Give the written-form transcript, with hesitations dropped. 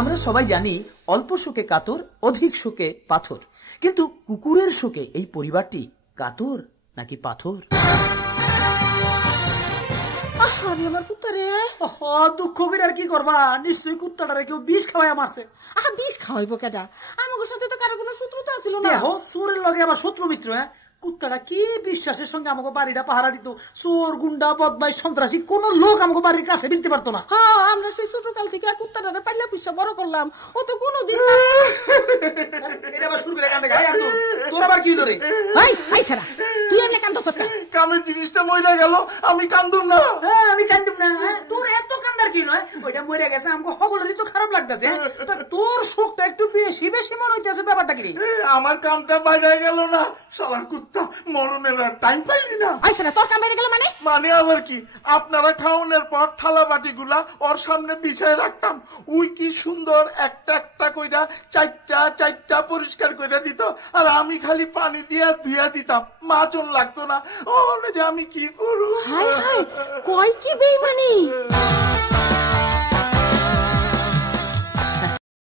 আমরা সবাই জানি অল্প শোকে কাতর, অধিক শোকে পাথর, কিন্তু কুকুরের শোকে এই পরিবারটি কাতর নাকি পাথর? আরে আমার কুত্তারে, দুঃখ করে আর কি করবা, নিশ্চয়ই কুত্তাটারে কেউ বিষ খাওয়াইয়া মারছে। বিষ খাওয়াইবো কেডা? আমাদের সাথে তো কারো কোনো শত্রুতা ছিল না। দেখো চোরের লগে আবার শত্রু মিত্র। কুত্তাটা কি বিশ্বাসের সঙ্গে আমাকে বাড়িটা পাহারা দিত। চোর, গুন্ডা, বদমাইশ, সন্ত্রাসী কোন লোক আমাকে বাড়ির কাছে ফিরতে পারতো না। হ্যাঁ, আমরা সেই ছোটকাল থেকে কুত্তাটারে পাইলা পুষা বড় করলাম। ও তো কোনোদিন এটা আবার শুরু করে কান্দে গায়। তোর আবার কি হলো রে? ভাই সারা, তুই এমনি কান্দছস কেন? কামের জিনিসটা মইরা গেল, আমি কান্দুম না। হ্যাঁ, আমি কান্দুম না। তোর এত কান্দার কি নয়, ওইটা মরে গেছে, আমাকে সকলেরই তো খারাপ লাগতেছে। তোর শোকটা একটু বেশি বেশি মনে হইতেছে। ব্যাপারটা কি রে? আমার কামটা বাইরে গেল না, শালার কুত্তা মরণের টাইম পাইলি না। তোর কাম বাইরে গেল মানে? মানে আবার কি, আপনারা খাওয়ানোর পর থালা বাটি গুলা ওর সামনে বিছায় রাখতাম। উই কি সুন্দর একটা একটা কইরা চারটা পরিষ্কার কইরা দিত, আর আমি খালি পানি দিয়া ধুইয়া দিতাম। মাচন লাগতো না। ও যে আমি কি করব? কয় কি বেইমানি!